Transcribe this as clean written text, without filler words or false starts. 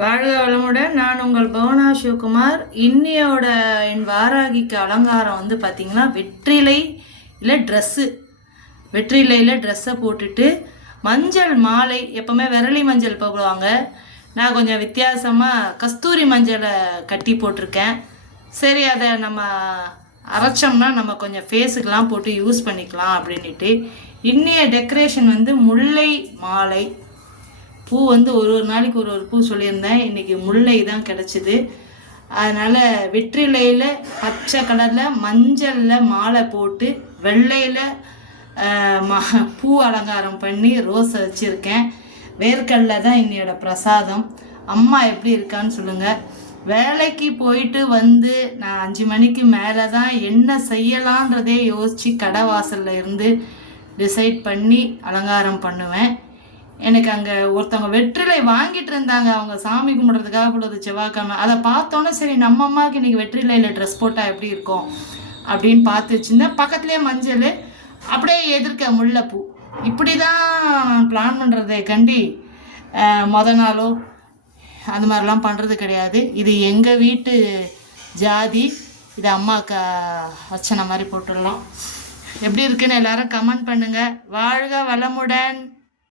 வாழ்க வளமுடன். நான் உங்கள் பவனா சிவகுமார். இன்னையோட என் வாராகிக்கு அலங்காரம் வந்து பார்த்திங்கன்னா வெற்றிலை இல்லை ட்ரெஸ்ஸு. வெற்றிலையில் ட்ரெஸ்ஸை போட்டுட்டு மஞ்சள் மாலை, எப்போவுமே விரலி மஞ்சள் போடுவாங்க. நான் கொஞ்சம் வித்தியாசமாக கஸ்தூரி மஞ்சளை கட்டி போட்டிருக்கேன். சரி, அதை நம்ம அரைச்சோம்னா நம்ம கொஞ்சம் ஃபேஸுக்கெலாம் போட்டு யூஸ் பண்ணிக்கலாம் அப்படின்ட்டு இன்னைய டெக்கரேஷன் வந்து முல்லை மாலை. பூ வந்து ஒரு நாளைக்கு ஒரு பூ சொல்லியிருந்தேன். இன்றைக்கி முல்லை தான் கிடச்சிது. அதனால் வெற்றிலையில் பச்சை கலரில் மஞ்சளில் மாலை போட்டு வெள்ளையில் பூ அலங்காரம் பண்ணி ரோஸை வச்சுருக்கேன். வேர்க்கடலை தான் இன்னையோட பிரசாதம். அம்மா எப்படி இருக்கான்னு சொல்லுங்கள். வேலைக்கு போயிட்டு வந்து நான் 5 மணிக்கு மேலே தான் என்ன செய்யலான்றதே யோசித்து கடை வாசலில் இருந்து டிசைட் பண்ணி அலங்காரம் பண்ணுவேன். எனக்கு அங்கே ஒருத்தவங்க வெற்றிலை வாங்கிட்டு இருந்தாங்க. அவங்க சாமி கும்பிட்றதுக்காக பொழுது செவ்வாய்க்கிழமை. அதை பார்த்தோன்னே சரி நம்ம அம்மாவுக்கு இன்றைக்கி வெற்றிலையில் ட்ரெஸ் போட்டால் எப்படி இருக்கும் அப்படின்னு பார்த்து வச்சுருந்தேன். பக்கத்துலேயே மஞ்சள், அப்படியே எதிர்க்க முல்லைப்பூ. இப்படி தான் நான் பிளான் பண்ணுறதை கண்டி நாளோ அது மாதிரிலாம் பண்ணுறது கிடையாது. இது எங்கள் வீட்டு ஜாதி. இது அம்மாவுக்கு அர்ச்சனை மாதிரி போட்டுடலாம். எப்படி இருக்குன்னு எல்லாரும் கமெண்ட் பண்ணுங்கள். வாழ்க வளமுடன்.